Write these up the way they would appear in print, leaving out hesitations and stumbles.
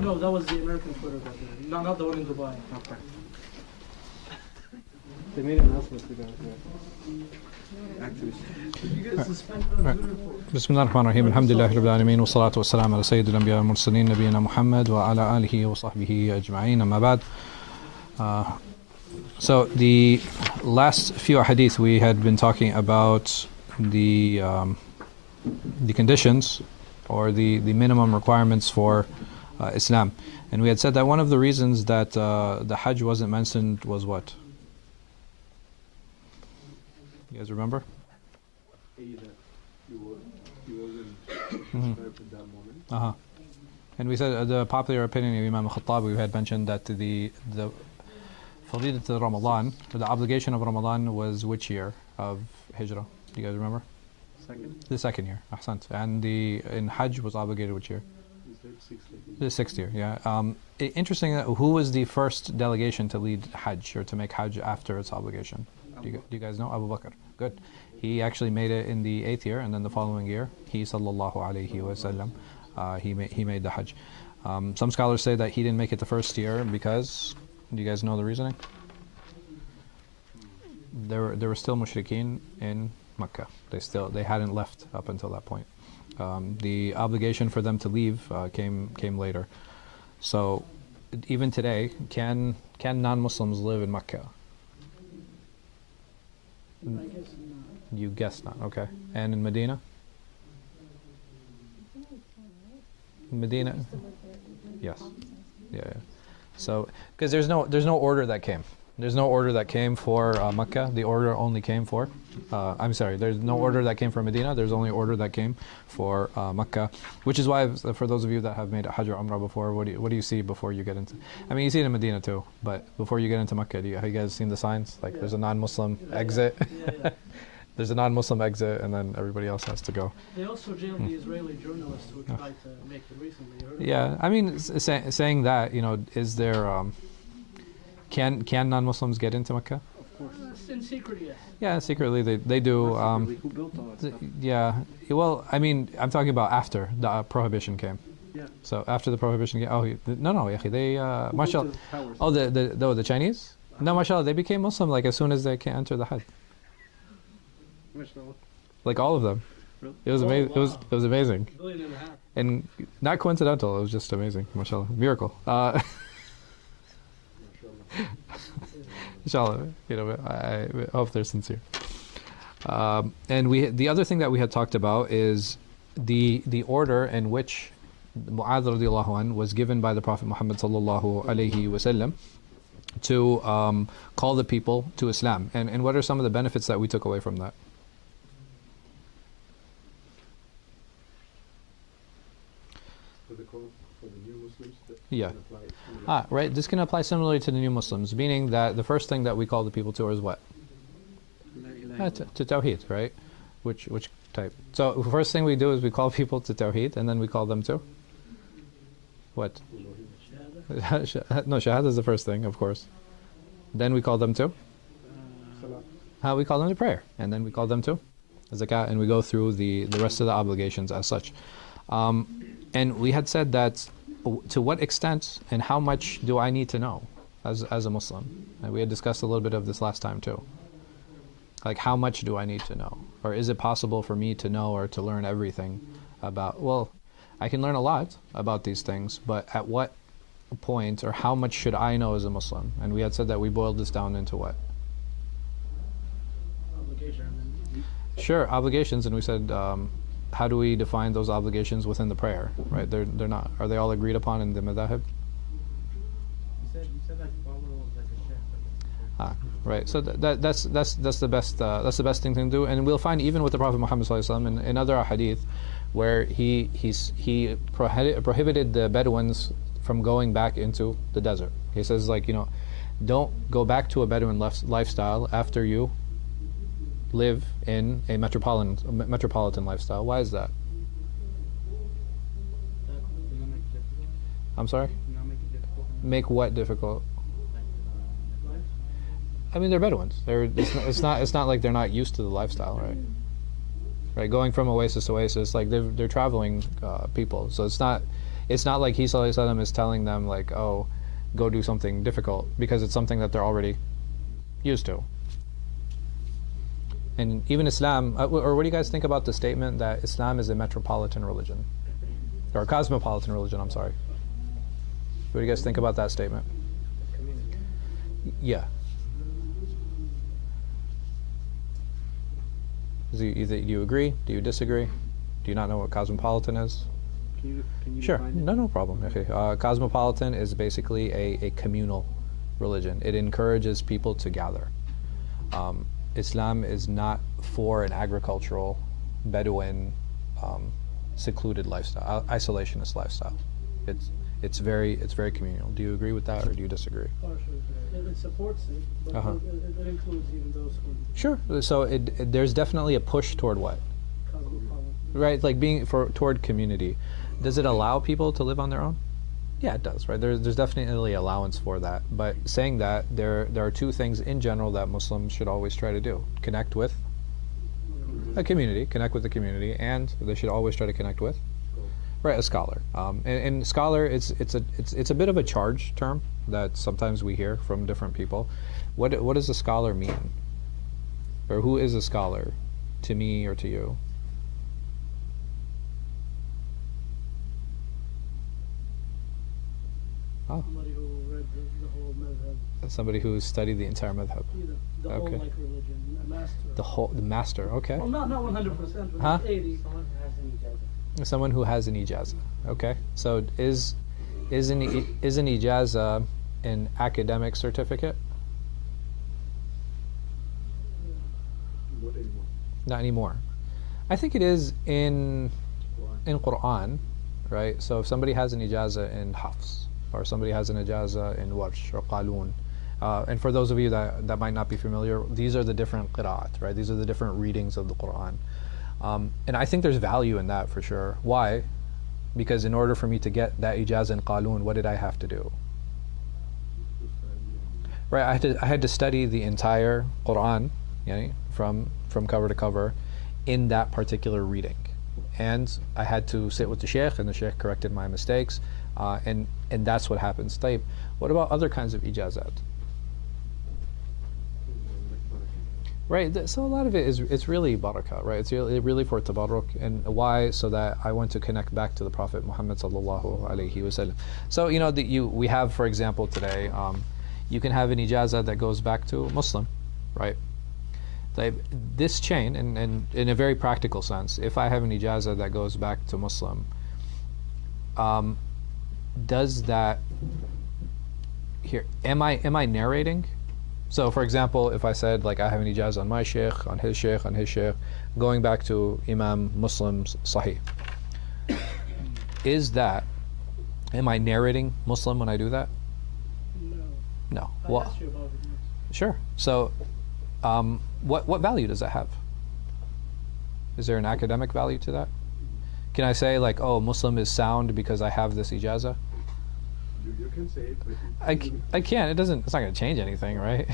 No, that was the American Twitter that did it. Not the one in Dubai. Okay. They made an announcement to the activists. You guys suspend بسم الله الرحمن الرحيم الحمد لله رب العالمين والصلاة والسلام على سيد الأنبياء والمرسلين نبينا محمد وعلى آله وصحبه أجمعين أما بعد. So the last few hadith we had been talking about the conditions or the minimum requirements for Islam, and we had said that one of the reasons that the Hajj wasn't mentioned was what? You guys remember? And we said the popular opinion of Imam Khattabi, we had mentioned that the Fadilat of Ramadan, the obligation of Ramadan was which year of Hijrah? Do you guys remember? The second year. Ahsant. And in Hajj was obligated which year? The sixth year, yeah. Interesting, who was the first delegation to lead Hajj or to make Hajj after its obligation? Do you guys know? Abu Bakr. Good. He actually made it in the 8th year, and then the following year, he sallallahu alayhi wasallam, he made the Hajj. Some scholars say that he didn't make it the first year because, do you guys know the reasoning? There were still mushrikeen in Mecca. They hadn't left up until that point. The obligation for them to leave came later. So even today, can non-Muslims live in Mecca? You guess not. Okay. And in Medina? Medina? Yes. Yeah. So, because there's no order that came. There's no order that came for Mecca. The order only came for, there's no order that came for Medina. There's only order that came for Mecca, which is why, for those of you that have made Hajj or Umrah before, what do you see before you get into? I mean, you see it in Medina too, but before you get into Mecca, have you guys seen the signs? Like, there's a non-Muslim exit. There's a non-Muslim exit, and then everybody else has to go. They also jailed the Israeli journalist who tried to make it recently. You heard of Yeah, I mean, saying that, is there? Can non-Muslims get into Mecca? Of course. In secret, yes. Yeah, secretly they do. Who built all that stuff? Yeah, well, I mean, I'm talking about after the prohibition came. Yeah. So after the prohibition came, they mashallah. Oh, The Chinese? No, mashallah, they became Muslim like as soon as they can enter the Hajj. Like all of them. Really? It was amazing. Wow. It was amazing, $1.5 billion. and not coincidental. It was just amazing, mashallah, miracle. Inshallah, I hope they're sincere. And the other thing that we had talked about is the order in which Mu'adh radiallahu anh was given by the Prophet Muhammad sallallahu alayhi wasallam to call the people to Islam. And what are some of the benefits that we took away from that? For the new Muslims, Yeah. Right. This can apply similarly to the new Muslims, meaning that the first thing that we call the people to is what? To Tawheed, right? Which type? So the first thing we do is we call people to Tawheed, and then we call them to what? No, Shahada is the first thing, of course. Then we call them to? How we call them to prayer, and then we call them to Zakat, and we go through the rest of the obligations as such. And we had said that to what extent and how much do I need to know as a Muslim? And we had discussed a little bit of this last time too. Like, how much do I need to know? Or is it possible for me to know or to learn everything about, well, I can learn a lot about these things, but at what point or how much should I know as a Muslim? And we had said that we boiled this down into what? Obligation. Sure, obligations, and we said, how do we define those obligations within the prayer? Right? They're not. Are they all agreed upon in the madhab? You said like follow like a sheikh. Right. So that's the best thing to do, and we'll find even with the Prophet Muhammad sallallahu alaihi wasallam in other hadith where he prohibited the Bedouins from going back into the desert. He says, like, don't go back to a Bedouin lifestyle after you live in a metropolitan lifestyle. Why is that? I'm sorry? Make what difficult? I mean, they're Bedouins. It's not like they're not used to the lifestyle, right? Right, going from oasis to oasis, like they're traveling people. So it's not It's not like he sallallahu alaihi wasallam is telling them like, oh, go do something difficult, because it's something that they're already used to. And even Islam, or what do you guys think about the statement that Islam is a metropolitan religion? Or a cosmopolitan religion, I'm sorry. What do you guys think about that statement? Yeah. Do you agree? Do you disagree? Do you not know what cosmopolitan is? Can you Sure, define it? no problem. Okay. Cosmopolitan is basically a communal religion. It encourages people to gather. Islam is not for an agricultural, Bedouin, secluded lifestyle, isolationist lifestyle. It's very communal. Do you agree with that, or do you disagree? Partially. It supports it, but it includes even those who Sure. So there's definitely a push toward what? cosmopolitan. Right, like toward community. Does it allow people to live on their own? Yeah, it does, right? There's definitely allowance for that. But saying that, there are two things in general that Muslims should always try to do: connect with a community, and they should always try to connect with, right, a scholar. And scholar, it's a bit of a charged term that sometimes we hear from different people. What does a scholar mean, or who is a scholar, to me or to you? Oh. Somebody who read the whole madhab, Somebody who studied the entire madhab. the whole Okay. like religion, a master. The master, okay. Well, not 100%, but Huh? like 80. Someone who has an ijazah. Okay. So is an ijazah an academic certificate? Not anymore. Not anymore. I think it is in Quran, right? So if somebody has an ijazah in Hafs, or somebody has an ijazah in Warsh or Qalun, and for those of you that might not be familiar, these are the different qira'at, right? These are the different readings of the Quran. And I think there's value in that for sure. Why? Because in order for me to get that ijazah in Qalun, what did I have to do? Right, I had to study the entire Quran, from cover to cover, in that particular reading, and I had to sit with the sheikh, and the sheikh corrected my mistakes, and that's what happens. Taib. What about other kinds of ijazat? Right, so a lot of it's really barakah, right? It's really for tabarruk. And why? So that I want to connect back to the Prophet Muhammad sallallahu alaihi wasallam. So we have, for example, today, you can have an ijazah that goes back to Muslim, right? This chain, and in a very practical sense, if I have an ijazah that goes back to Muslim, does that here? Am I narrating? So, for example, if I said, like, I have an ijazah on my sheikh, on his sheikh, going back to Imam Muslim's Sahih, am I narrating Muslim when I do that? No. No. I Well, asked you about it. sure. So, what value does that have? Is there an academic value to that? Can I say, like, oh, Muslim is sound because I have this ijazah? You can say it, but I can't. It's not going to change anything, right?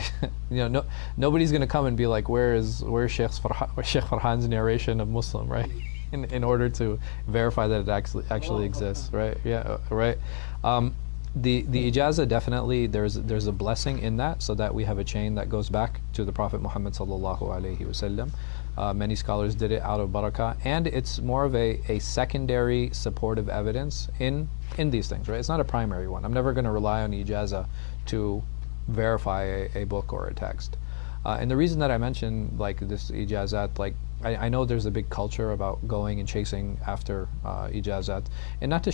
Nobody's going to come and be like, where's Sheikh Farhan's narration of Muslim, right? In order to verify that it actually exists, right? Yeah, right. The ijazah, definitely there's a blessing in that, so that we have a chain that goes back to the Prophet Muhammad sallallahu alaihi wasallam. Many scholars did it out of barakah, and it's more of a secondary supportive evidence in these things, right? It's not a primary one. I'm never going to rely on ijazah to verify a book or a text. And the reason that I mentioned, like, this ijazat, like, I know there's a big culture about going and chasing after ijazat, and not to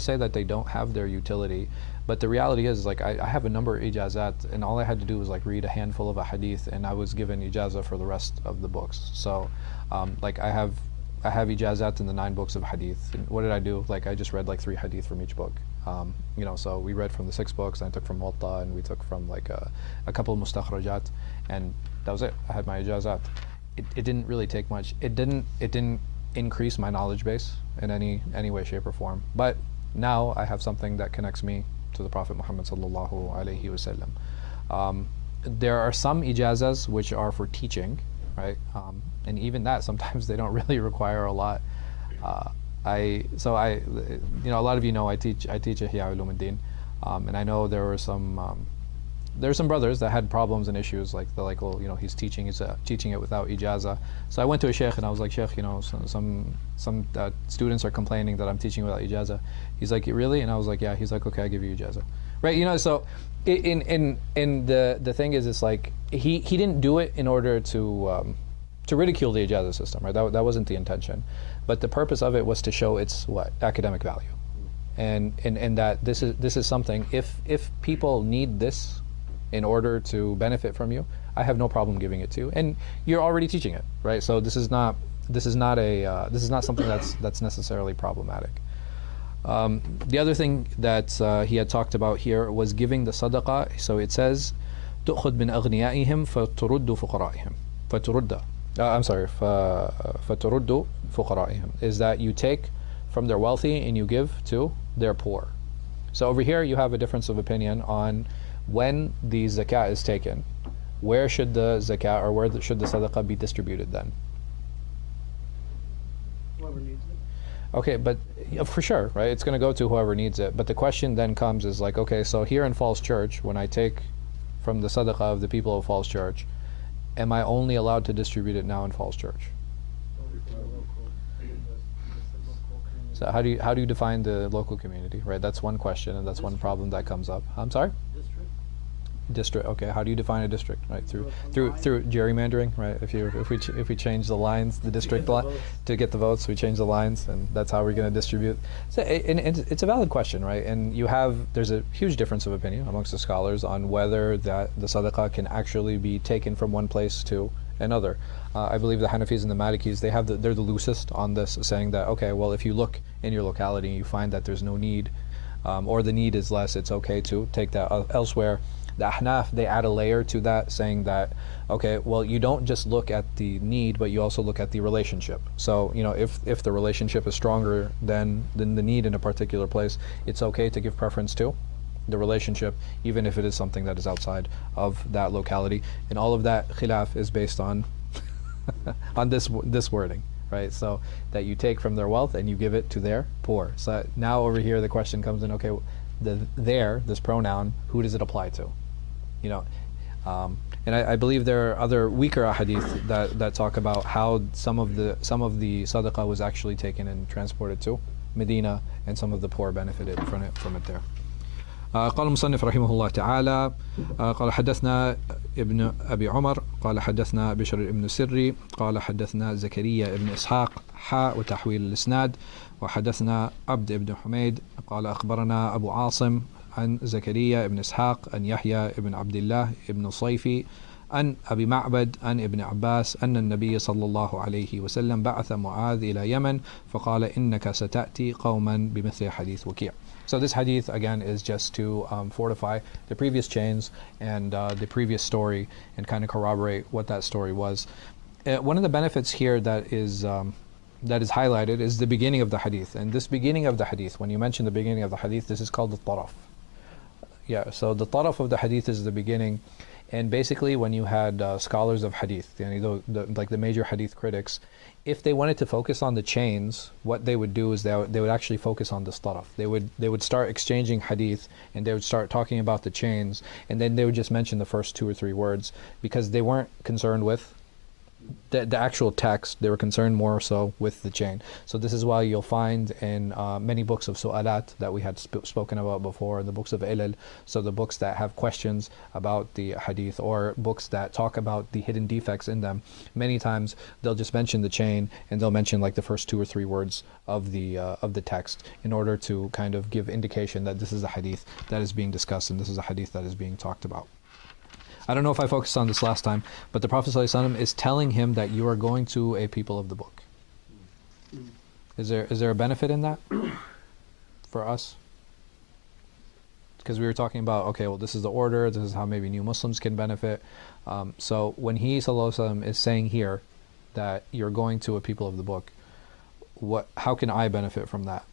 say that they don't have their utility, but the reality is, like, I have a number of ijazat, and all I had to do was, like, read a handful of a hadith, and I was given ijazah for the rest of the books. So, like, I have ijazat in the 9 books of hadith. And what did I do? Like, I just read like 3 hadith from each book. So we read from the 6 books, and I took from Muwatta, and we took from like a couple of mustakhrajat, and that was it. I had my ijazat. It didn't really take much. It didn't increase my knowledge base in any way, shape, or form. But now I have something that connects me to the Prophet Muhammad sallallahu alaihi wasallam. There are some ijazas which are for teaching, right? And even that, sometimes they don't really require a lot you know, a lot of you know I teach Ihya Ulumuddin, and I know there were some brothers that had problems and issues, like they're like, well, you know, he's teaching it without ijaza. So I went to a sheikh and I was like, sheikh, you know, some students are complaining that I'm teaching without ijaza. He's like, really? And I was like, yeah. He's like, okay, I'll give you ijaza, right? You know, so in the thing is, it's like he didn't do it in order to ridicule the ijaza system, right? That wasn't the intention, but the purpose of it was to show its academic value, and that this is something, if people need this in order to benefit from you, I have no problem giving it to you, and you're already teaching it, right? So this is not something that's necessarily problematic. The other thing that he had talked about here was giving the sadaqah. So it says, تأخذ من أغنيائهم فترد فقرائهم فترد فقرائهم, is that you take from their wealthy and you give to their poor. So over here you have a difference of opinion on when the zakat is taken. Where should the zakat, or where should the sadaqah be distributed then? Whoever needs it. Okay, but for sure, right? It's going to go to whoever needs it. But the question then comes is like, okay, so here in Falls Church, when I take from the sadaqah of the people of Falls Church, am I only allowed to distribute it now in Falls Church? So how do you define the local community, right? That's one question, and that's one problem that comes up. I'm sorry? District. Okay, how do you define a district, right? Through gerrymandering, right? If we change the lines, the district line to get the votes, we change the lines, and that's how we're going to distribute. So and it's a valid question, right? And there's a huge difference of opinion amongst the scholars on whether that the sadaqah can actually be taken from one place to another. I believe the Hanafis and the Malikis, they're the loosest on this, saying that, okay, well, if you look in your locality and you find that there's no need, or the need is less, it's okay to take that elsewhere. The Ahnaf, they add a layer to that, saying that, okay, well, you don't just look at the need, but you also look at the relationship. So, you know, if the relationship is stronger than the need in a particular place, it's okay to give preference to the relationship, even if it is something that is outside of that locality. And all of that khilaf is based on on this wording, right? So that you take from their wealth and you give it to their poor. So now over here the question comes in, okay, this pronoun, who does it apply to? You know, and I believe there are other weaker hadith that talk about how some of the sadaqah was actually taken and transported to Medina, and some of the poor benefited from it there. قال المصنف رحمه الله تعالى قال حدثنا ابن أبي عمر قال حدثنا بشر ابن سري قال حدثنا زكريا ابن إسحاق وتحويل الإسناد وحدثنا عبد ابن حميد قال أخبرنا أبو عاصم عن زكريا ابن إسحاق عن يحيى ابن عبد الله ابن صيفي عن أبي معبد عن ابن عباس أن النبي صلى الله عليه وسلم بعث معاذ إلى يمن فقال إنك ستأتي قوما بمثل حديث وكيع. So this hadith again is just to fortify the previous chains and the previous story, and kind of corroborate what that story was. One of the benefits here that is highlighted is the beginning of the hadith. And this beginning of the hadith, when you mention the beginning of the hadith, this is called the taraf. Yeah, so the taraf of the hadith is the beginning. And basically when you had scholars of hadith, like the major hadith critics, if they wanted to focus on the chains, what they would do is they would actually focus on this taraf. They would start exchanging hadith, and they would start talking about the chains, and then they would just mention the first 2 or 3 words, because they weren't concerned with the actual text. They were concerned more so with the chain. So this is why you'll find in many books of su'alat that we had spoken about before, the books of ilal, so the books that have questions about the hadith, or books that talk about the hidden defects in them, many times they'll just mention the chain, and they'll mention like the first 2 or 3 words of the text, in order to kind of give indication that this is a hadith that is being discussed, and this is a hadith that is being talked about. I don't know if I focused on this last time, but the Prophet ﷺ is telling him that you are going to a people of the book. Is there a benefit in that for us? Because we were talking about, okay, well, this is the order, this is how maybe new Muslims can benefit. So when he ﷺ is saying here that you're going to a people of the book, how can I benefit from that?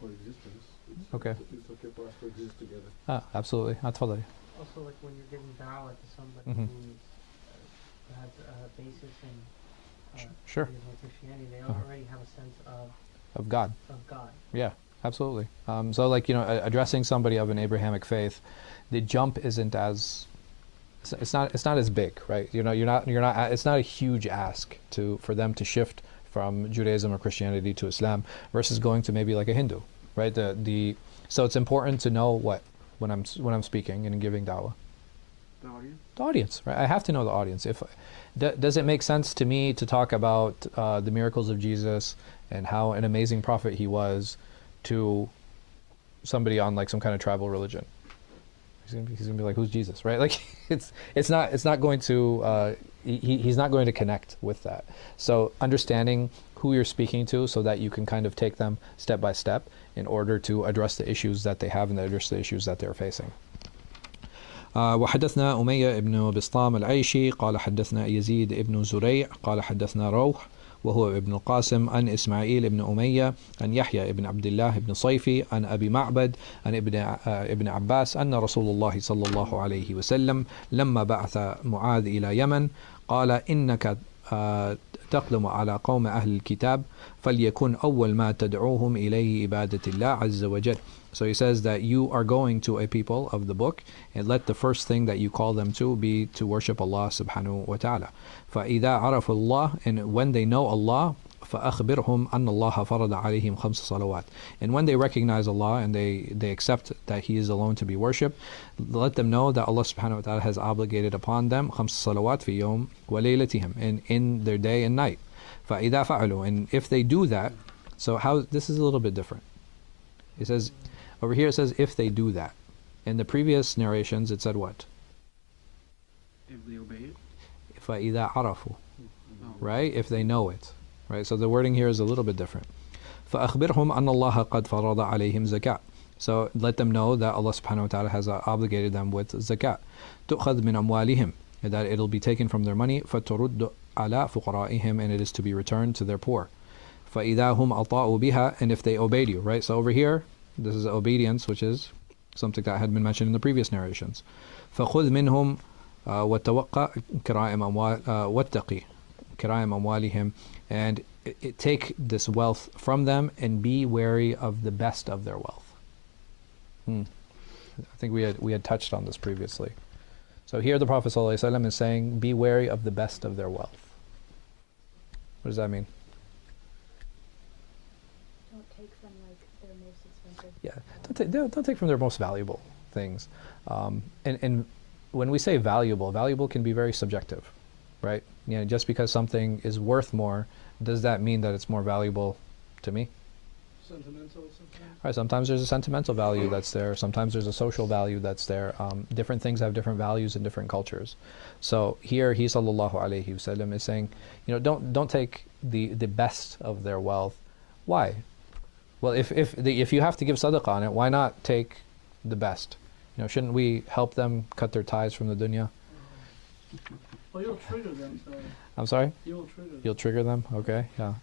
Coexistence. Okay. It's okay for us to exist together. Absolutely. Atfadali. Also, like when you're giving da'wah to somebody Mhm. who has a basis in Sure. Judaism or Christianity, they Uh-huh. already have a sense Of God. of God. Yeah, absolutely. So, like, addressing somebody of an Abrahamic faith, the jump isn't as it's not as big, right? It's not a huge ask for them to shift from Judaism or Christianity to Islam versus going to maybe like a Hindu, right? So it's important to know when I'm speaking and giving da'wah. The audience? The audience, right? I have to know the audience. Does it make sense to me to talk about the miracles of Jesus and how an amazing prophet he was to somebody on like some kind of tribal religion? He's gonna be like, who's Jesus, right? Like, it's not going to he's not going to connect with that. So understanding who you're speaking to, so that you can kind of take them step by step in order to address the issues that they have and address the issues that they're facing. وحدثنا أمية بن بسطام العيشي قال حدثنا يزيد بن زريع قال حدثنا روح وهو ابن القاسم عن إسماعيل بن أمية عن يحيى بن عبد الله بن صيفي عن أبي معبد عن ابن عباس أن رسول الله صلى الله عليه وسلم لما بعث معاذ إلى يمن قال إنك تقدم على قوم أهل الكتاب فليكن أول ما تدعوهم إليه عبادة الله عز وجل. So he says that you are going to a people of the book, and let the first thing that you call them to be to worship Allah subhanahu wa ta'ala. فَإِذَا عَرَفُوا اللَّهِ, and when they know Allah, فَأَخْبِرْهُمْ أَنَّ اللَّهَ فَرَضَ عَلَيْهِمْ خَمْسَ صَلَوَاتٍ. And when they recognize Allah and they accept that He is alone to be worshipped, let them know that Allah subhanahu wa ta'ala has obligated upon them خَمْسَ صَلَوَاتٍ فِي يَوْمِ وَلَيْلَتِهِمْ, and in their day and night. فَإِذَا فَعَلُوا, and if they do that, so how this is a little bit different. It says, over here it says, if they do that. In the previous narrations it said what? If they obey it? فَإِذَا عَرَفُوا, right? If they know it, right? So the wording here is a little bit different. فَأَخْبِرْهُمْ أَنَّ اللَّهَ قَدْ فَرَضَ عَلَيْهِمْ زَكَاةً. So let them know that Allah subhanahu wa ta'ala has obligated them with zakat. تُؤْخَذْ مِنْ أَمْوَالِهِمْ, that it'll be taken from their money. فَتُرُدُّ عَلَى فُقَرَائِهِمْ, and it is to be returned to their poor. فَإِذَا هُمْ أَطَاعُوا بِهَا, and if they obeyed you, right? So over here, this is obedience, which is something that had been mentioned in the previous narrations. فَخُذْ مِنْهُمْ وَاتَّوَقَّ وَاتَّقِي كِرَائِمْ أَمْوَالِهِمْ, and take this wealth from them and be wary of the best of their wealth. I think we had touched on this previously. So here the Prophet ﷺ is saying, be wary of the best of their wealth. What does that mean? Don't take from like their most expensive. Yeah, don't take from their most valuable things. And when we say valuable can be very subjective, right? You know, just because something is worth more, does that mean that it's more valuable to me? Sentimental sometimes. Right, sometimes there's a sentimental value that's there. Sometimes there's a social value that's there. Different things have different values in different cultures. So here, he sallallahu alaihi wasallam is saying, don't take the best of their wealth. Why? Well, if you have to give sadaqah on it, why not take the best? Shouldn't we help them cut their ties from the dunya? Well, you'll trigger them, so I'm sorry? you'll trigger them. You'll trigger them? Okay, yeah.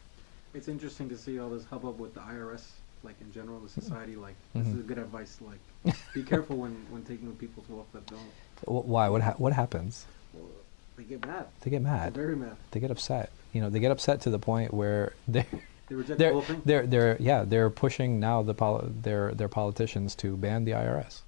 It's interesting to see all this hubbub with the IRS, like in general, the society. Like, this is a good advice. Like, be careful when taking people's wealth that don't. Why? What happens? Well, they get mad. They get mad. They're very mad. They get upset. They get upset to the point where They reject the whole thing. they're pushing now their politicians to ban the IRS,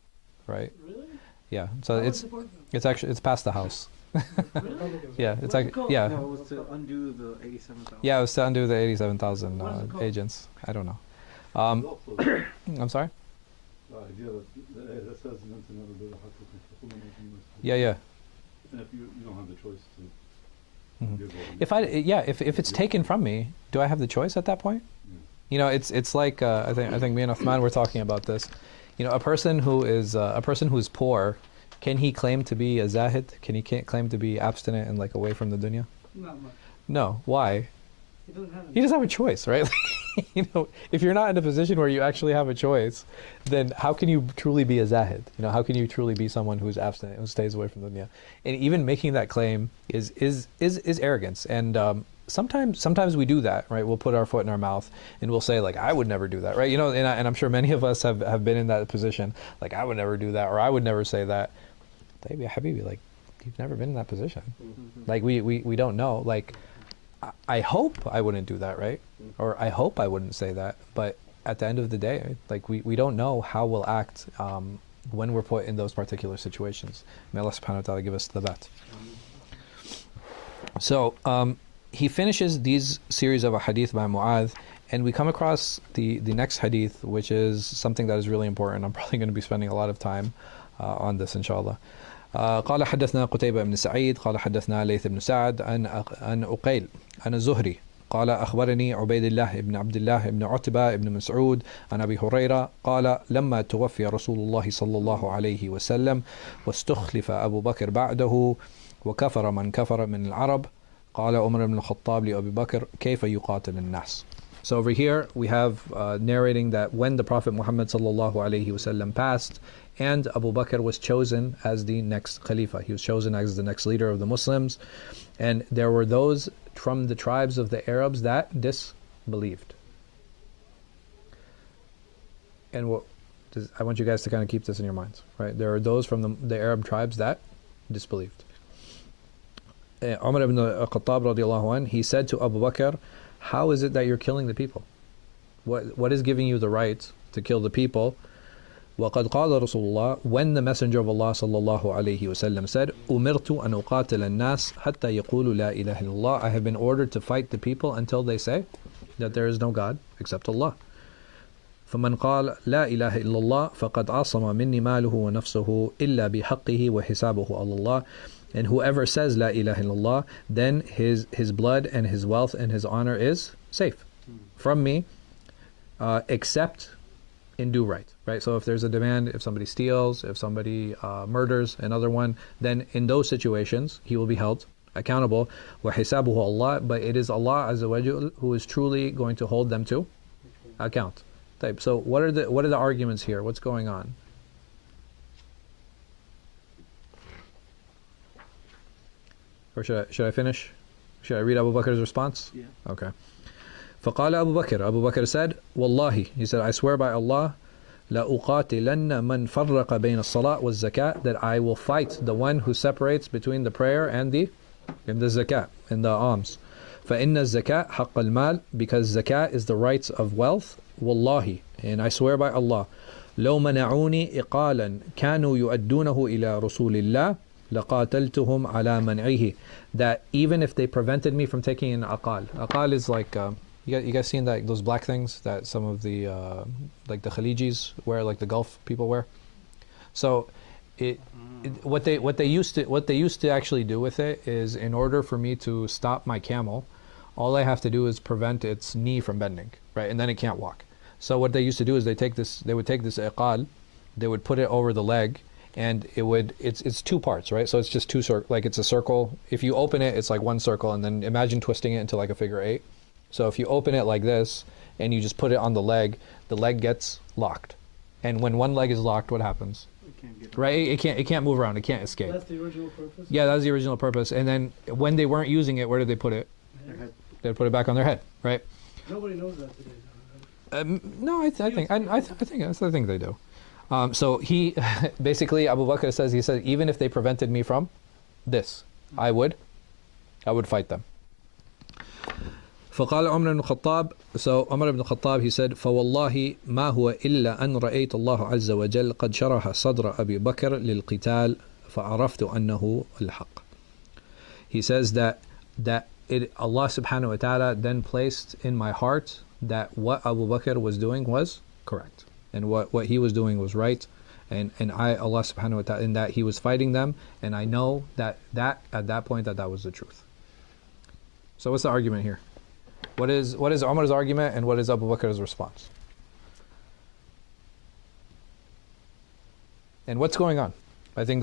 right? Really? Yeah. So I it's support them. it's past the House. Really? Yeah, it's What's like it called? yeah. No, it was to undo the 87,000. Yeah, it was to undo the 87,000 What is it called? agents. I don't know. Also, I'm sorry? the idea that the IRS has an internet with the حقوق يحققون من Yeah. And if you don't have the choice to Mhm. give them. If it's taken from me, do I have the choice at that point? Yeah. It's like I think me and Uthman were talking about this. A person who is poor, can he claim to be a zahid? Can he claim to be abstinent and like away from the dunya? Not much. No. Why? He doesn't have He doesn't have a choice, right? If you're not in a position where you actually have a choice, then how can you truly be a zahid? How can you truly be someone who's abstinent, who stays away from the dunya? And even making that claim is arrogance. And sometimes we do that, right? We'll put our foot in our mouth and we'll say like, I would never do that, right? And I'm sure many of us have been in that position. Like, I would never do that, or I would never say that. Habibi, like, you've never been in that position. Like, we don't know. Like, I hope I wouldn't do that, right? Or I hope I wouldn't say that. But at the end of the day, like we don't know how we'll act when we're put in those particular situations. May Allah subhanahu wa ta'ala give us the bat. So he finishes these series of a hadith by Mu'adh, and we come across the next hadith, which is something that is really important. I'm probably going to be spending a lot of time on this, inshallah. قال حدثنا قتيبة بن سعيد قال حدثنا ليث بن سعد عن أقيل عن الزهري قال أخبرني عبيد الله بن عبد الله بن عتبة بن مسعود عن أبي هريرة قال لما توفي رسول الله صلى الله عليه وسلم واستخلف أبو بكر بعده وكفر من كفر من العرب قال عمر بن الخطاب لأبي بكر كيف يقاتل الناس. So over here we have narrating that when the Prophet Muhammad sallallahu alaihi wasallam passed and Abu Bakr was chosen as the next Khalifa, he was chosen as the next leader of the Muslims, and there were those from the tribes of the Arabs that disbelieved. And I want you guys to kind of keep this in your minds, right? There are those from the Arab tribes that disbelieved. Umar ibn al-Khattab radiallahu anh, he said to Abu Bakr, how is it that you're killing the people? What is giving you the right to kill the people? وَقَدْ قَالَ رَسُولُ اللَّهِ, when the Messenger of Allah sallallahu alayhi wasallam said, أُمِرْتُ أَنْ أُقَاتِلَ النَّاسِ حَتَّى يَقُولُوا لَا إِلَهَ إِلَّا اللَّهِ, I have been ordered to fight the people until they say that there is no God except Allah. فَمَنْ قَالَ لَا إِلَهَ إِلَّا اللَّهِ فَقَدْ عَصَمَ مِنِّي مَالُهُ وَنَفْسُهُ إِلَّا بِحَقِّهِ وَحِسَابُهُ عَلَى اللَّهِ, and whoever says La ilaha illallah, then his blood and his wealth and his honor is safe from me, except in due right. Right? So if there's a demand, if somebody steals, if somebody murders another one, then in those situations he will be held accountable. وَحِسَابُهُ Allah, but it is Allah Azza wa Jal who is truly going to hold them to account. So what are the arguments here? What's going on? Or should I finish? Should I read Abu Bakr's response? Yeah. Okay. فقال Abu Bakr. Abu Bakr said, Wallahi, he said, I swear by Allah, لَأُقَاتِلَنَّ مَنْ فَرَّقَ بَيْنَ الصَّلَاةِ وَالزَّكَاةِ, that I will fight the one who separates between the prayer and the zakat, and the alms. فَإِنَّ الزَّكَاةِ حَقَّ الْمَالِ, because zakat is the rights of wealth. Wallahi, and I swear by Allah, لَوْ مَنَعُونِي إِقَالًا كَانُوا يُؤَدُّونَهُ إِلَى رُسُولِ اللَّهِ لَقَاتَلْتُهُمْ عَلَى مَنْعِهِ, that even if they prevented me from taking an aqal is like you guys seen that, those black things that some of the like the Khalijis wear, like the Gulf people wear? So what they used to actually do with it is, in order for me to stop my camel, all I have to do is prevent its knee from bending, right, and then it can't walk. So what they used to do is they would take this aqal, they would put it over the leg, and it's two parts, right? So it's just like it's a circle. If you open it, it's like one circle, and then imagine twisting it into like a figure 8. So if you open it like this and you just put it on the leg gets locked. And when one leg is locked, what happens? Right? It can't move around. It can't escape. That's the original purpose? Yeah, that's the original purpose. And then when they weren't using it, where did they put it? Their head. They put it back on their head, right? Nobody knows that today. No, I think they do. So he basically, Abu Bakr says, he said, even if they prevented me from this, I would fight them. فقال عمر بن الخطاب, so Umar ibn al-Khattab, he said, فوالله ما هو إلا أن رأيت الله عز وجل قد شرح صدر أبي بكر للقتال فعرفت أنه الحق. He says that Allah subhanahu wa ta'ala then placed in my heart that what Abu Bakr was doing was correct, and what he was doing was right, and Allah subhanahu wa ta'ala, in that he was fighting them, and I know that at that point that was the truth. So what's the argument here? What is Umar's argument, and what is Abu Bakr's response? And what's going on? I think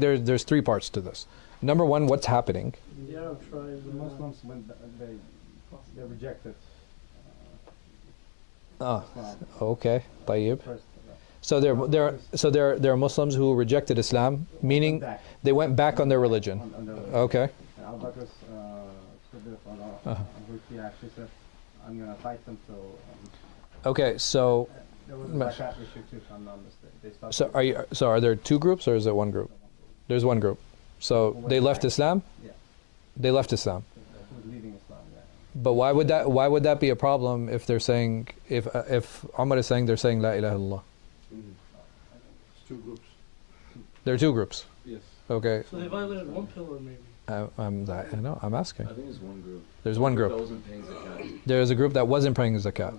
there's three parts to this. Number one, what's happening? The Arab tribes, The Muslims, when they rejected. Okay, طيب. First, So there are Muslims who rejected Islam, meaning they went back on their religion. Okay. Abu Bakr's he actually said, I'm going to fight them, so... Okay, so there was a zakat issue too, if I'm not mistaken. so are there two groups, or is it one group? There's one group. So they left Islam? Yeah. They left Islam. Who's leading Islam? But why would that be a problem if they're saying, if Umar is saying they're saying La ilaha illallah? It's two groups. There are two groups. Yes. Okay. So they violated one pillar, maybe. I know, I'm asking. I think it's one group. There's one group. That wasn't paying zakat. There's a group that wasn't praying zakat.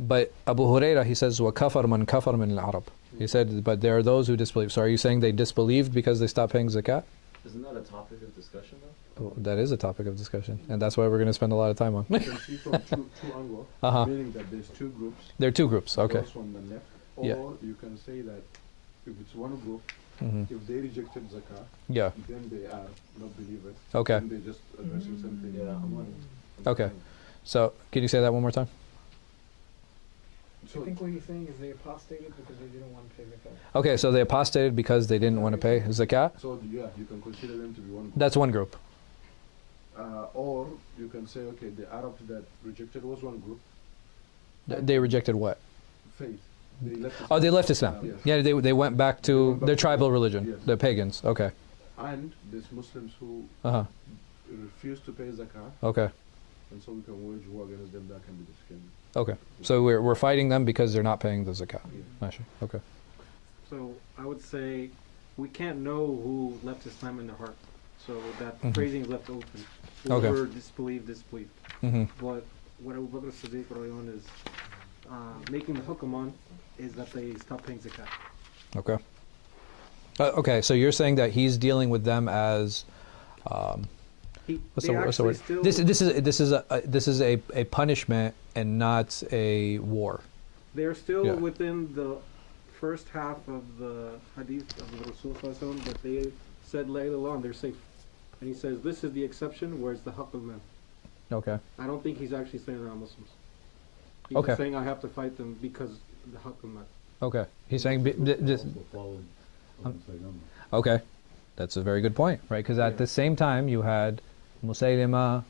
But Abu Hurairah, he says, وَكَفَرْ مَنْ كَفَرْ مِنَ الْعَرَبِ. He said, but there are those who disbelieve. So are you saying they disbelieved because they stopped paying zakat? Isn't that a topic of discussion though? Oh, that is a topic of discussion, and that's why we're going to spend a lot of time on. You can see from two angles, Uh-huh. meaning that there's two groups. There are two groups, okay. Those on the left. Or Yeah. you can say that if it's one group, Hmm. if they rejected zakah, Yeah, then they are not believers. okay, Then they're just addressing something. Yeah, I'm on. okay. So, can you say that one more time? I think what he's saying is they apostated because they didn't want to pay zakat. Okay, so they apostated because they didn't want to pay zakat. So yeah, you can consider them to be one group. That's one group. Or you can say, okay, the Arabs that rejected was one group. They rejected what? Faith. They left Islam. Oh, they left Islam. Yes. Yeah, they went back to went back their to tribal Islam, religion, yes. the pagans. Okay. And there's Muslims who Uh-huh. refuse to pay zakah, Okay. and so we can wage war against them. That can be discriminated. Okay. So we're fighting them because they're not paying the zakat. Yeah. Actually, okay. So I would say we can't know who left Islam in their heart. So that Mhm. phrasing is left open. Okay. Whoever disbelieved. Hmm. But what Abu Bakr Siddiq is making the hukm on is that they stop paying zakat. Okay. Okay. So you're saying that he's dealing with them as what's the word? Still, This is a punishment and not a war. they're still Yeah. within the first half of the hadith of the Rasul Sallallahu Alaihi Wasallam that they said La ilaha illallah and they're safe. And he says this is the exception where it's the haqq al-man. Okay. I don't think he's actually saying they're not Muslims. He's Okay. saying I have to fight them because the haqq al-man. Okay. He's saying this. Also followed Sayyidina. Okay. That's a very good point, right? Because at Yeah. the same time you had Musaylima,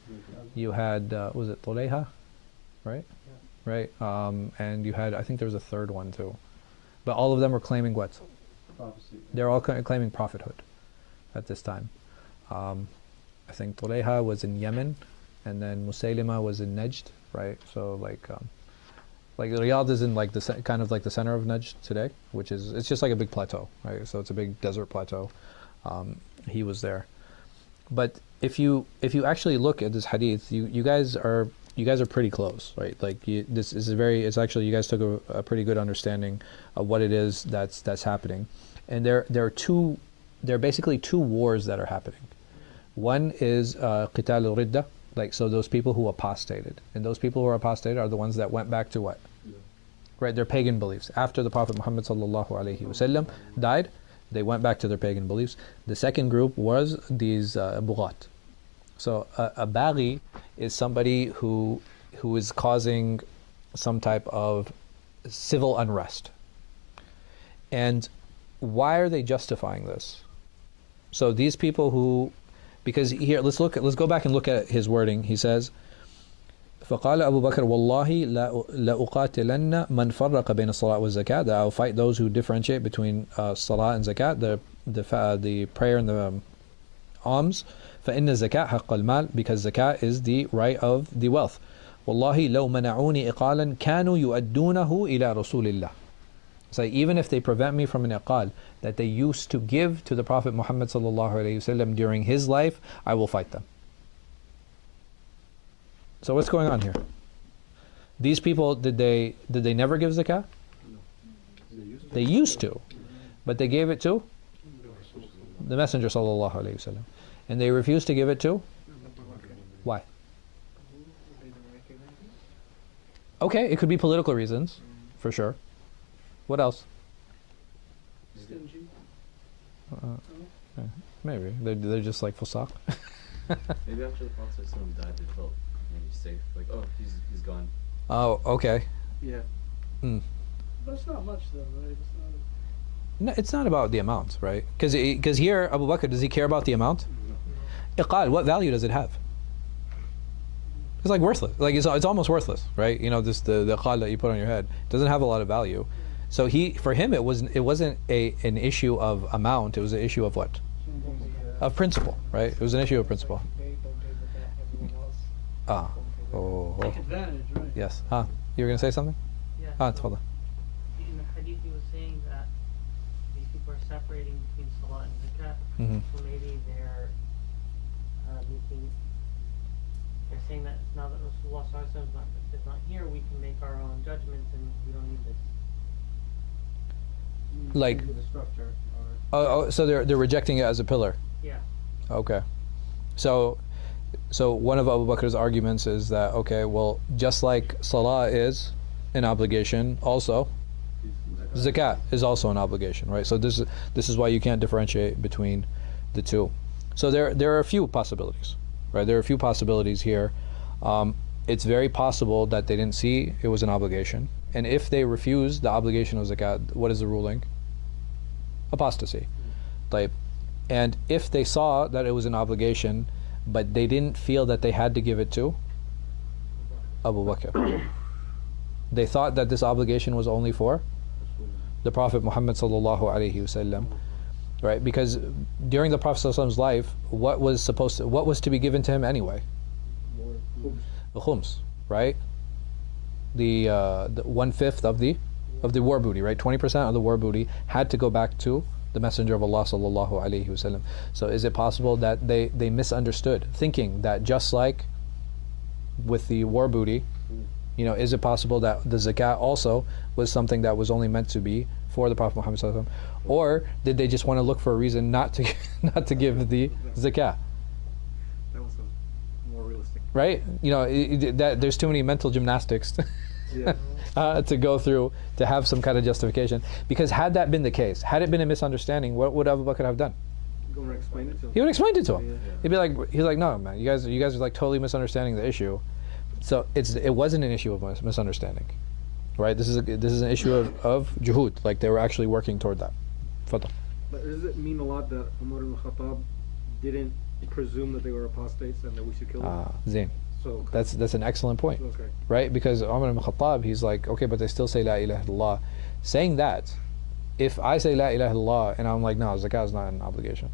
you had was it Tulayha, right? Right. And you had, I think there was a third one too, but all of them were claiming what? Prophecy. They're all claiming prophethood at this time. I think Tulayha was in Yemen, and then Musaylima was in Najd, right? So like Riyadh is in like the kind of like the center of Najd today, which is, it's just like a big plateau, right? So it's a big desert plateau. He was there, but if you actually look at this hadith, you guys are pretty close, right? Like this is it's actually, you guys took a pretty good understanding of what it is that's happening, and there are basically two wars that are happening. One is qital al-ridda, like, so those people who apostated, and those people who are apostated are the ones that went back to what? Yeah. Right, their pagan beliefs. After the Prophet Muhammad sallallahu alaihi wasallam died, they went back to their pagan beliefs. The second group was these bughat. So a baghi is somebody who is causing some type of civil unrest. And why are they justifying this? So these people who, because here, let's go back and look at his wording. He says, فقال أبو بكر والله لأقاتلن من فرق بين الصلاة والزكاة. That I'll fight those who differentiate between salah and zakat, the prayer and the alms. فإن الزكاة حق المال, because zakat is the right of the wealth. والله لو منعوني إقالا كانوا يؤدونه إلى رسول الله. So even if they prevent me from an iqal that they used to give to the Prophet Muhammad sallallahu alaihi wasallam during his life, I will fight them. So what's going on here? These people, did they never give zakah? They used to, but they gave it to the Messenger sallallahu alaihi wasallam, and they refused to give it to. Why? Okay, it could be political reasons, for sure. What else? Stingy. Maybe they're just like fusaq. Maybe after the Prophet died, they felt maybe safe. Like, oh, he's gone. Oh, okay. Yeah. Mm. But it's not much though, right? It's not. No, it's not about the amount, right? Because here, Abu Bakr, does he care about the amount? Iqal, what value does it have? It's like worthless. Like it's almost worthless, right? You know, this the iqal that you put on your head doesn't have a lot of value. So for him, it wasn't an issue of amount. It was an issue of what? Of principle, right? It was an issue of principle. Ah, Oh, Take advantage, right? yes. You were going to say something? Yeah. Tfadal. In the hadith, he was saying that these people are separating between salah and zakat. Mhm. So maybe they're making. They're saying that now that Rasulullah sallallahu alaihi wasallam is not here, we can make our own judgments and we don't need this. Like, The structure. so they're rejecting it as a pillar. Yeah. Okay. So one of Abu Bakr's arguments is that, okay, well, just like salah is an obligation, also zakat is also an obligation, right? So this is why you can't differentiate between the two. So there are a few possibilities, right? There are a few possibilities here. It's very possible that they didn't see it was an obligation, and if they refuse the obligation of zakat, what is the ruling? Apostasy. Like, and if they saw that it was an obligation, but they didn't feel that they had to give it to Abu Bakr, they thought that this obligation was only for the Prophet Muhammad sallallahu alaihi wasallam, right? Because during the Prophet sallallahu alaihi wasallam's life, what was to be given to him anyway? The khums, right? The 1/5 of the war booty, right? 20% of the war booty had to go back to the Messenger of Allah sallallahu alaihi wasallam. So is it possible that they misunderstood, thinking that just like with the war booty, is it possible that the zakat also was something that was only meant to be for the Prophet Muhammad sallallahu alaihi wasallam, or did they just want to look for a reason not to give the zakat? That was more realistic. Right? That there's too many mental gymnastics to go through to have some kind of justification. Because had that been the case, had it been a misunderstanding, what would Abu Bakr have done? Go and explain it to him. He would explain it to him. Yeah. He's like, no, man, you guys are like totally misunderstanding the issue. So it wasn't an issue of misunderstanding, right? This is an issue of juhud, like they were actually working toward that. Fadal. But does it mean a lot that Umar ibn Khattab didn't presume that they were apostates and that we should kill them? Zain. So That's an excellent point, okay. right? Because Umar ibn Khattab, he's like, okay, but they still say La ilaha illallah. Saying that, if I say La ilaha illallah and I'm like, no, zakat is not an obligation.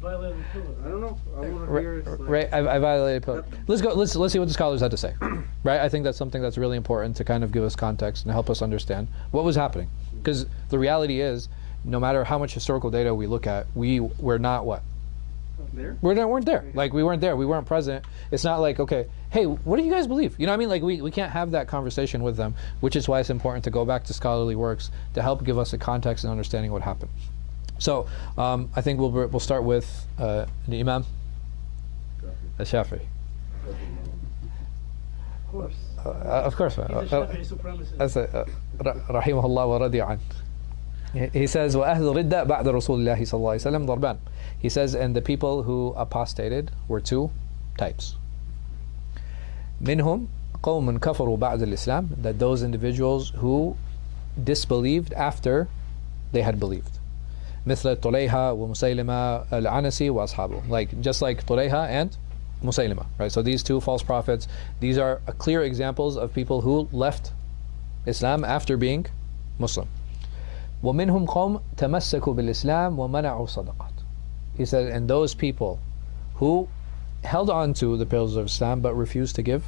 Violating the pillar. I don't know. I want to hear. Right, I violated pillar. Let's go. Let's see what the scholars had to say. Right, I think that's something that's really important to kind of give us context and help us understand what was happening. Because the reality is, no matter how much historical data we look at, we were not what. There? Weren't there. Like we weren't there. We weren't present. It's not like, okay, hey, what do you guys believe? You know what I mean? Like we can't have that conversation with them, which is why it's important to go back to scholarly works to help give us a context and understanding what happened. So I think we'll start with the Imam Al-Shafi'i. Of course. Of course. He's a Shafi'i supremacist. Rahimahullah wa radi an. He says, وَأَهْلُ الرِّدَّةِ بَعْدَ رَسُولِ اللَّهِ صَلَّى اللَّهِ عَلَيْهِ وسلم ضربان. He says, and the people who apostated were two types. منهم قوم كفروا بعد الإسلام, that those individuals who disbelieved after they had believed. مثل طليحة ومسيلمة العنسي وأصحابه, like just like طليحة and Musaylima, right? So these two false prophets, these are clear examples of people who left Islam after being Muslim. ومنهم قوم تمسكوا بالإسلام ومنعوا صدقات. He said, and those people who held on to the pillars of Islam but refused to give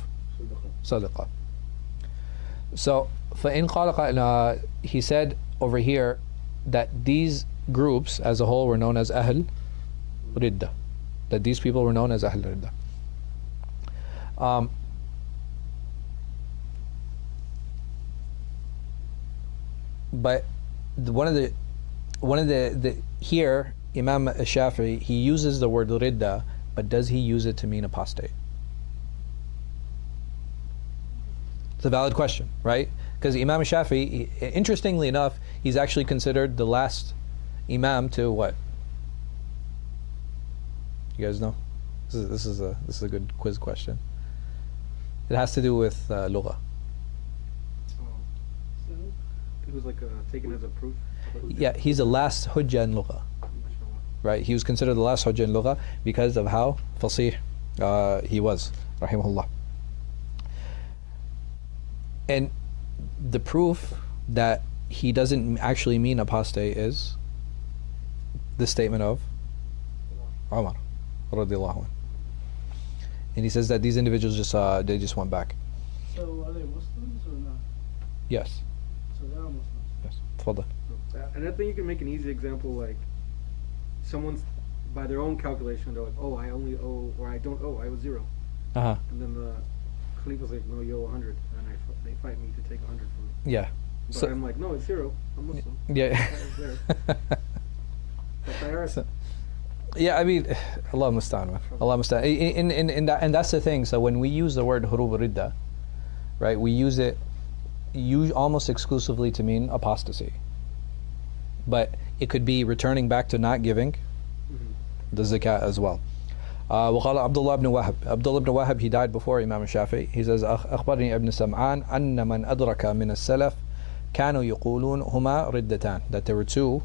sadaqah. So فإن قال قائل, he said over here that these groups as a whole were known as Ahl Ridda, that these people were known as Ahl Ridda. But one of the here Imam Shafi'i, he uses the word Ridda, but does he use it to mean apostate? It's a valid question, right? Because Imam Shafi'i, interestingly enough, he's actually considered the last Imam to what? You guys know? This is a good quiz question. It has to do with lugha. It was like taken as a proof. Yeah, he's the last hujjah in lugha. Right? He was considered the last hujjah in lugha because of how fasih he was, rahimahullah. And the proof that he doesn't actually mean apostate is the statement of Umar radiallahu anh. And he says that these individuals they just went back. So are they Muslims or not? Yes. So they are Muslims. Yes. تفضل. And I think you can make an easy example, like someone's by their own calculation, they're like, oh, I only owe, or I don't owe, I owe 0. Uh-huh. And then the Khalifa's like, no, you owe 100, and they fight me to take 100 from me. Yeah. But So- I'm like, no, it's 0. I'm Muslim. Yeah. It's there. But they are. So- Yeah, I mean, Allah musta'an, man. Allah musta'an. In that, and that's the thing. So when we use the word hurub ridda, right, we use it almost exclusively to mean apostasy. But it could be returning back to not giving the zakat as well. وقال عبد الله بن وهب. Abdullah ibn Wahab, he died before Imam Shafi'i. He says, أخبرني ابن سمعان أن من أدرك من السلف كانوا يقولون هما ردتان. That there were two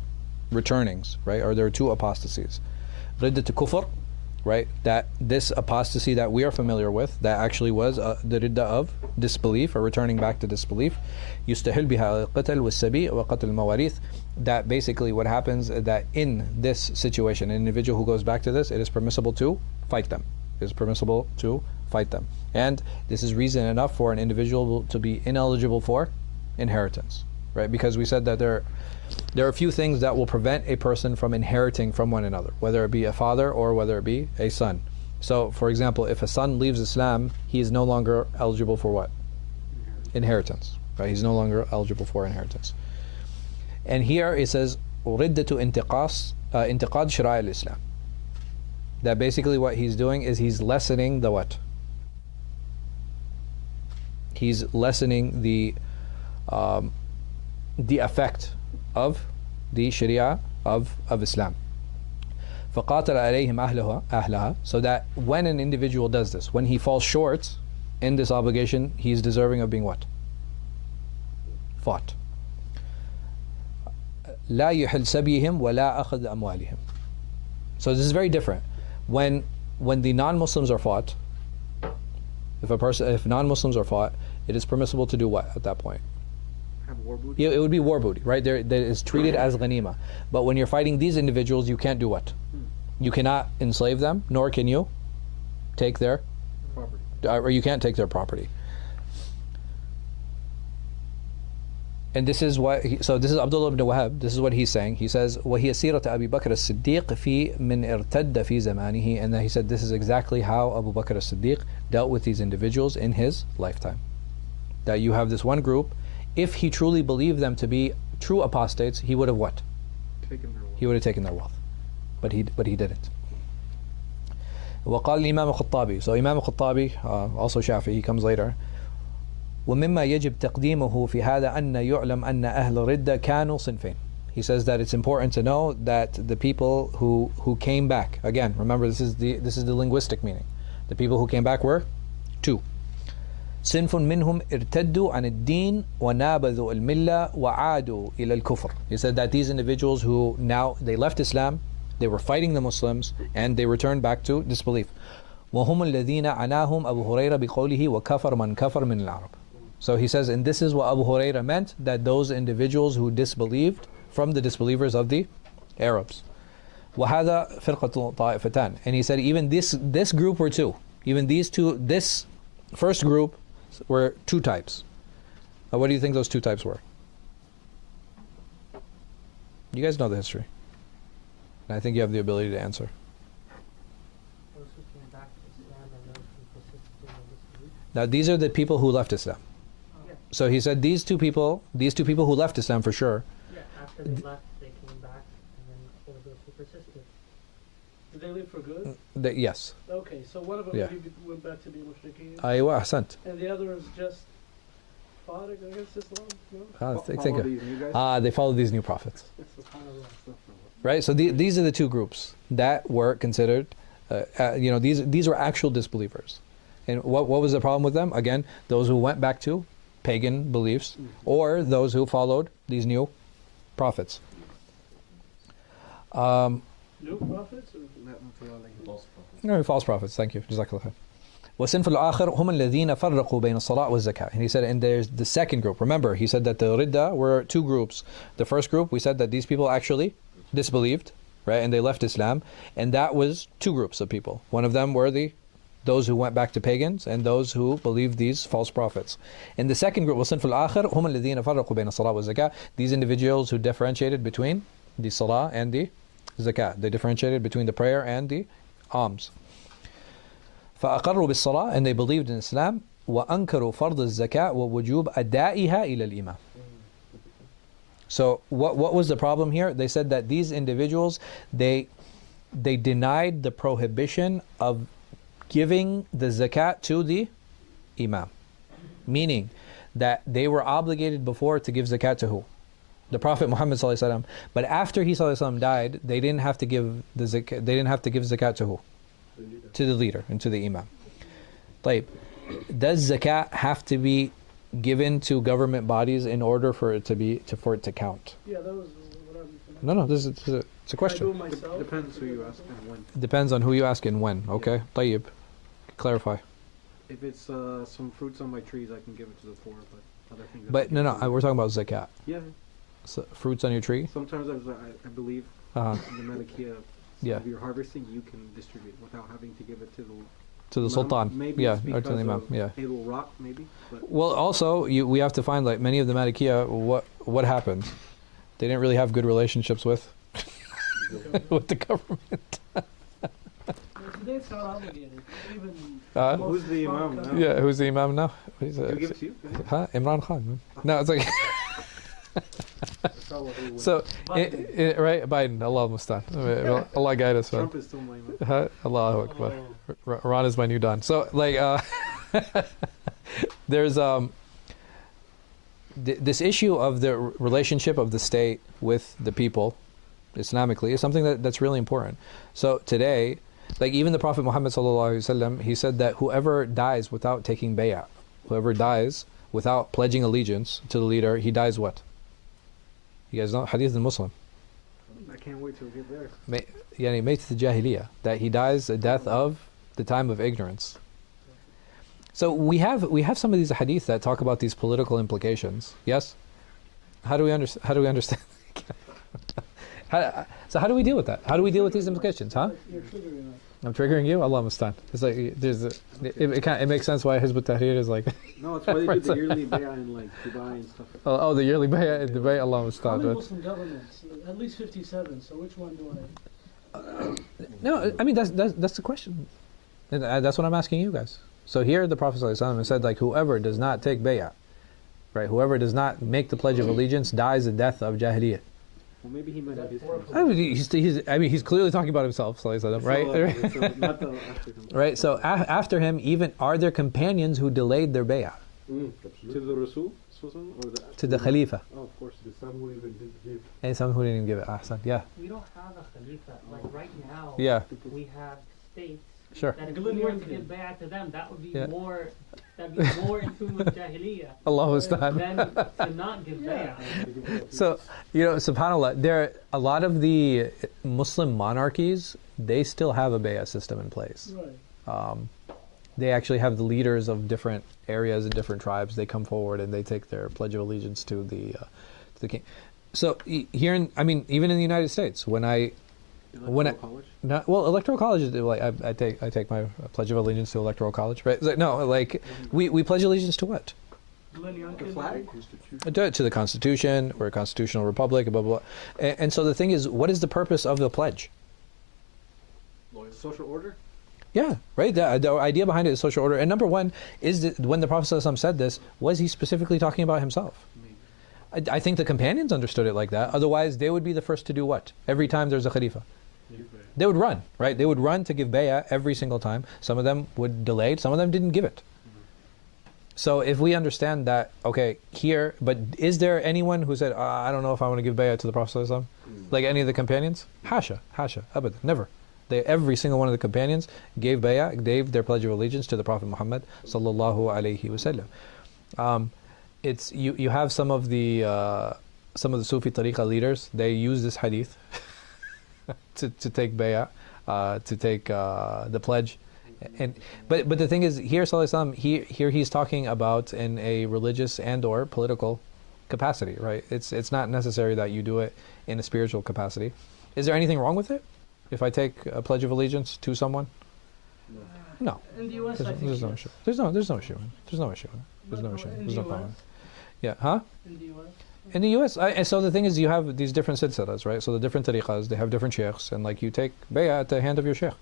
returnings, right? Or there were two apostasies. Riddat kufr, right? That this apostasy that we are familiar with, that actually was the ridda of disbelief, or returning back to disbelief. يستحل بها القتل والسبي وقتل المواريث. That basically what happens is that in this situation, an individual who goes back to this, it is permissible to fight them. It is permissible to fight them. And this is reason enough for an individual to be ineligible for inheritance, right? Because we said that there are a few things that will prevent a person from inheriting from one another, whether it be a father or whether it be a son. So, for example, if a son leaves Islam, he is no longer eligible for what? Inheritance, right? He's no longer eligible for inheritance. And here it says, ردة انتقاد شرائع الإسلام. That basically what he's doing is he's lessening the what? He's lessening the effect of the Sharia of Islam. فقاتل عليهم أهلها. So that when an individual does this, when he falls short in this obligation, he is deserving of being what? Fought. لا يحل سبيهم ولا أخذ أموالهم. So this is very different. When the non-Muslims are fought, if non-Muslims are fought, it is permissible to do what at that point? Have war booty? It would be war booty, right? That is treated as ghanima. But when you're fighting these individuals, you can't do what? You cannot enslave them, nor can you take their Property. or you can't take their property. And this is what so this is Abdullah ibn Wahab. This is what he's saying. He says, وَهِيَ سِيرَةَ أَبِي بَكْرَ الصِّدِّيقِ فِي مِنْ ارْتَدَّ فِي زَمَانِهِ. And then he said, this is exactly how Abu Bakr as-Siddiq dealt with these individuals in his lifetime. That you have this one group, if he truly believed them to be true apostates, he would have what? Taken their wealth. He would have taken their wealth. But he didn't. وقال الإمام الخطابي. So Imam al-Khattabi, also Shafi'i, he comes later. ومما يجب تقديمه في هذا أن يعلم أن أهل الردة كانوا صنفين. He says that it's important to know that the people who came back, again, remember this is the linguistic meaning. The people who came back were two. صنف منهم ارتدوا عن الدين ونابذوا الملة وعادوا إلى الكفر. He said that these individuals who now they left Islam, they were fighting the Muslims, and they returned back to disbelief. وهم الذين عناهم أبو هريرة بقوله وكفر من كفر من العرب. So he says, and this is what Abu Hurairah meant, that those individuals who disbelieved from the disbelievers of the Arabs. وهذا فرقة طائفتان. And he said even this group were two. Even these two, this first group were two types. What do you think those two types were? You guys know the history. And I think you have the ability to answer. Those who came back to Islam and those who persisted in their disbelief. Now these are the people who left Islam. Yeah. So he said these two people who left Islam for sure. Yeah, after they left, they came back, and then there were those who persisted. Did they leave for good? Yes. Okay, so one of them Yeah. maybe went back to be mushrikeen, Aywa, ahsant. and the other is just fought against Islam. No? Think of, These new guys. they followed these new prophets. SubhanAllah. Right, so these are the two groups that were considered, these were actual disbelievers. And what was the problem with them? Again, those who went back to pagan beliefs, or those who followed these new prophets. New prophets? Or? False prophets. No, false prophets, thank you. Jazakallah khair. وَصِنْفُ الْآخِرُ هُمَ الَّذِينَ فَرَّقُوا بَيْنَ الصَّلَاةِ وَالزَّكَاةِ. And he said, and there's the second group. Remember, he said that the Ridda were two groups. The first group, we said that these people actually disbelieved, right, and they left Islam, and that was two groups of people. One of them were the those who went back to pagans and those who believed these false prophets. In the second group, وَصِنْفُ الْآخِرِ هُمَ الَّذِينَ فَرَّقُوا بَيْنَ الصَّلَاةِ وَالزَّكَاةِ. These individuals who differentiated between the salah and the zakat. They differentiated between the prayer and the alms. فَأَقَرُّوا بِالصَّلَاةِ, and they believed in Islam. وَأَنْكَرُوا فَرْضَ الزَّكَاةِ وَوُجُوبَ أَدَائِهَا إِلَى الْإِمَامِ. So what was the problem here? They said that these individuals, they denied the prohibition of giving the zakat to the imam. Meaning that they were obligated before to give zakat to who? The Prophet Muhammad ﷺ. But after he ﷺ died, they didn't have to give the zakat. They didn't have to give zakat to who? To the leader and to the imam. طيب, does zakat have to be given to government bodies in order for it to count? Yeah, that was what I was No, this is it's a question. Can I do it myself? Depends who you ask and when. Depends on who you ask and when. Okay, طيب, clarify. If it's some fruits on my trees, I can give it to the poor, but other things. But no, we're talking about zakat. Yeah. So, fruits on your tree. Sometimes I believe Uh-huh. in the Malikiya, Yeah. if you're harvesting, you can distribute without having to give it to the To the imam. sultan. Maybe Yeah, it's or to the because imam. of Yeah. it will rot, maybe. But Well, also we have to find, like, many of the Malikiya, what happened? They didn't really have good relationships with with the government. Well, today it's not obligated. Even who's the imam now? Yeah, who's the imam now? What is He'll it? give it to you. Huh? Imran Khan. No, it's like so. Right, Biden. Allah mustan. Allah guide us, man. Trump is still my imam. Huh? Allahu Akbar. Iran is my new dawn. So, like, there's this issue of the relationship of the state with the people, Islamically, is something that's really important. So today, like, even the Prophet Muhammad ﷺ, he said that whoever dies without taking bay'ah, whoever dies without pledging allegiance to the leader, he dies what? You guys know? Hadith Muslim. I can't wait till we get there. Yani mayt al-jahiliyyah, that he dies a death of the time of ignorance. So we have some of these hadith that talk about these political implications. Yes? How do we understand? So how do we deal with that? How do we deal with these implications? Huh? You're triggering us. I'm triggering you? Allah mustan. It's like it makes sense why Hizb ut-Tahrir is like No, it's why they do the yearly bay'ah in like Dubai and stuff. oh, the yearly bay'ah in Dubai. Allah How mustan. many Muslim governments? At least 57. So which one do I? No, I mean that's the question. And that's what I'm asking you guys. So here the Prophet ﷺ said, like, whoever does not take bay'ah, right? Whoever does not make the pledge of allegiance dies the death of jahiliyyah. Well, maybe he might have his. He's clearly talking about himself, ﷺ, right? So not the after him. Right. So after him, even are there companions who delayed their bay'ah To the Rasul or the to the Khalifa, Oh, of course. The son who even didn't give. and some who didn't give it? Ahsan. Yeah. We don't have a Khalifa. Like right now, Yeah. we have states Sure. that if we were to give bay'ah to them, that would be Yeah. that'd be more in tune with Jahiliyyah Allah mustan. than to not give bay'ah. So, subhanAllah, there are a lot of the Muslim monarchies, they still have a bay'ah system in place. Right. They actually have the leaders of different areas and different tribes. They come forward and they take their pledge of allegiance to the king. So here, even in the United States, College? Electoral college is like I take my pledge of allegiance to electoral college, right? It's like, no, like we pledge allegiance to what? The flag? To the Constitution. We're a constitutional republic, blah blah. And so the thing is, what is the purpose of the pledge? Social order? Yeah, right. The idea behind it is social order. And number one is that when the Prophet ﷺ said this, was he specifically talking about himself? I think the companions understood it like that. Otherwise, they would be the first to do what? Every time there's a Khalifa. They would run, right? They would run to give bay'ah every single time. Some of them would delay, some of them didn't give it. So if we understand that, okay, here, but is there anyone who said, I don't know if I want to give bay'ah to the Prophet ﷺ? Like any of the companions? Hasha, abad, never. Every single one of the companions gave bay'ah, gave their pledge of allegiance to the Prophet Muhammad sallallahu alaihi wasallam. You have some of the Sufi tariqah leaders. They use this hadith to take bay'ah, to take the pledge, but the thing is, here sallallahu alaihi wasallam, here he's talking about in a religious and or political capacity, right? It's not necessary that you do it in a spiritual capacity. Is there anything wrong with it if I take a pledge of allegiance to someone? No. In the US, I think There's no yes. issue. There's no issue. There's no issue. There's no issue. In There's the no problem. US? Yeah. Huh? In the US? In the U.S., so the thing is, you have these different silsilas, right? So the different tariqas, they have different sheikhs, and like you take bay'ah at the hand of your sheikh,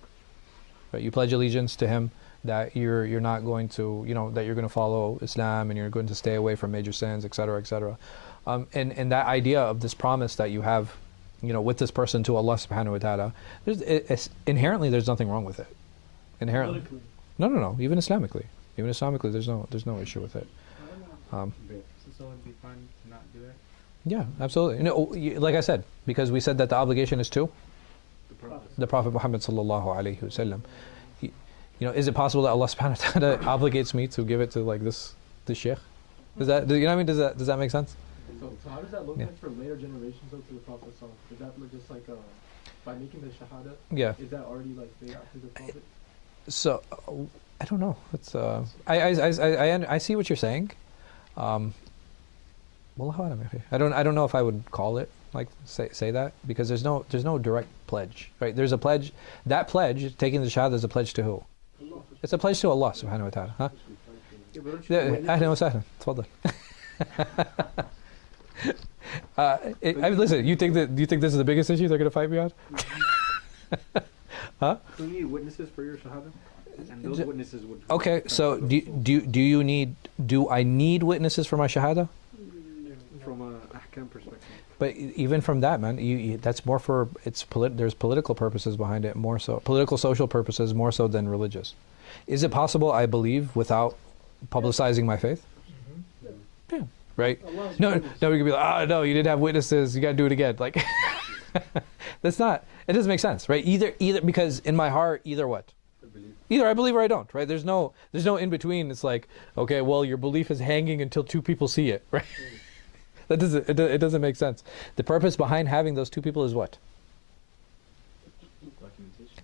right? You pledge allegiance to him that you're not going to, that you're going to follow Islam and you're going to stay away from major sins, etc., etc. And that idea of this promise that you have, with this person to Allah Subhanahu wa Taala, inherently there's nothing wrong with it. Inherently, Politically. no. Even Islamically, there's no issue with it. So it would be fine to not do it? Yeah, absolutely. Like I said, because we said that the obligation is to the Prophet Muhammad sallallahu alaihi wasallam. Is it possible that Allah subhanahu wa ta'ala obligates me to give it to like this sheikh? Does that does that make sense? So how does that look Yeah. like for later generations though to the Prophet sallallahu? Does that look just like by making the shahada? Yeah. Is that already like bay'ah to the Prophet? So I don't know. It's I see what you're saying. I don't know if I would call it like say that, because there's no direct pledge, right? There's a pledge. That pledge, taking the shahada, is a pledge to who? It's a pledge to Allah subhanahu wa ta'ala, huh? أهلا وسهلا. تفضل. Listen, do you think this is the biggest issue they're going to fight me on? Huh? Do you need witnesses for your shahada? And those witnesses would. Okay, so do I need witnesses for my shahada? From a ahkam perspective. But even from that, man, that's more for there's political purposes behind it, more so political, social purposes, more so than religious. Is it possible I believe without publicizing my faith? Yeah, right. No, we could be like, no, you didn't have witnesses. You got to do it again. Like, that's not. It doesn't make sense, right? Either because in my heart, either what? Either I believe or I don't, right? There's no in between. It's like, okay, well, your belief is hanging until two people see it, right? It doesn't make sense. The purpose behind having those two people is what?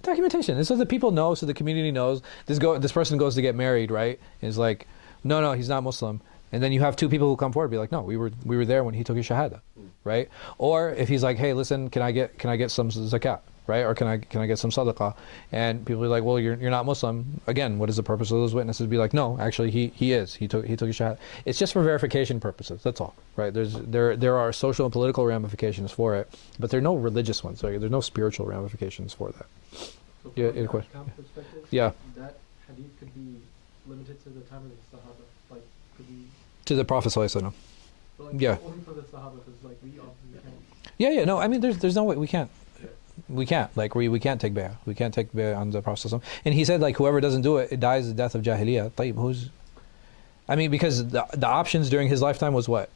Documentation. And so the people know, so the community knows. This person goes to get married, right? And it's like, no, he's not Muslim. And then you have two people who come forward and be like, no, we were there when he took his shahada, right? Or if he's like, hey, listen, can I get some zakat, right? Or can I get some sadaqah? And people are like, well, you're not Muslim. Again, what is the purpose of those witnesses? Be like, no, actually he is. He took his shahada. It's just for verification purposes. That's all, right? There are social and political ramifications for it, but there are no religious ones. Right? There's no spiritual ramifications for that. So Yeah, from an question. ahkam perspective, Yeah. that hadith could be limited to the time of the Sahaba. Like, could be. To the Prophet sallallahu alaihi wasallam. But like, Yeah. Only for the Sahaba, because like we obviously can't. Yeah. No, I mean, there's no way we can't. We can't. Like, we can't take bay'ah. We can't take bay'ah on the Prophet sallallahu alaihi wasallam. And he said, like, whoever doesn't do it, it dies the death of jahiliyyah. Tayyib, because the options during his lifetime was what?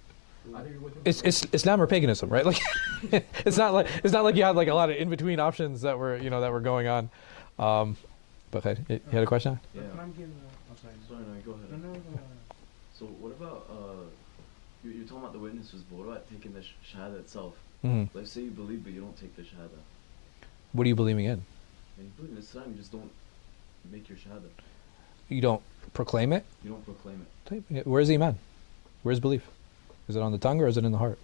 Either you're with him. It's Islam or paganism, right? Like, it's not like you had like a lot of in between options that were going on. But you had a question? Yeah. Can I give sorry. Sorry, no, go ahead. No. So what about you're talking about the witnesses, but what about taking the shahada itself? Mm-hmm. Let's say you believe, but you don't take the shahada. What are you believing in? And you believe in Islam, you just don't make your shahada. You don't proclaim it? You don't proclaim it. Where's Iman? Where's belief? Is it on the tongue or is it in the heart?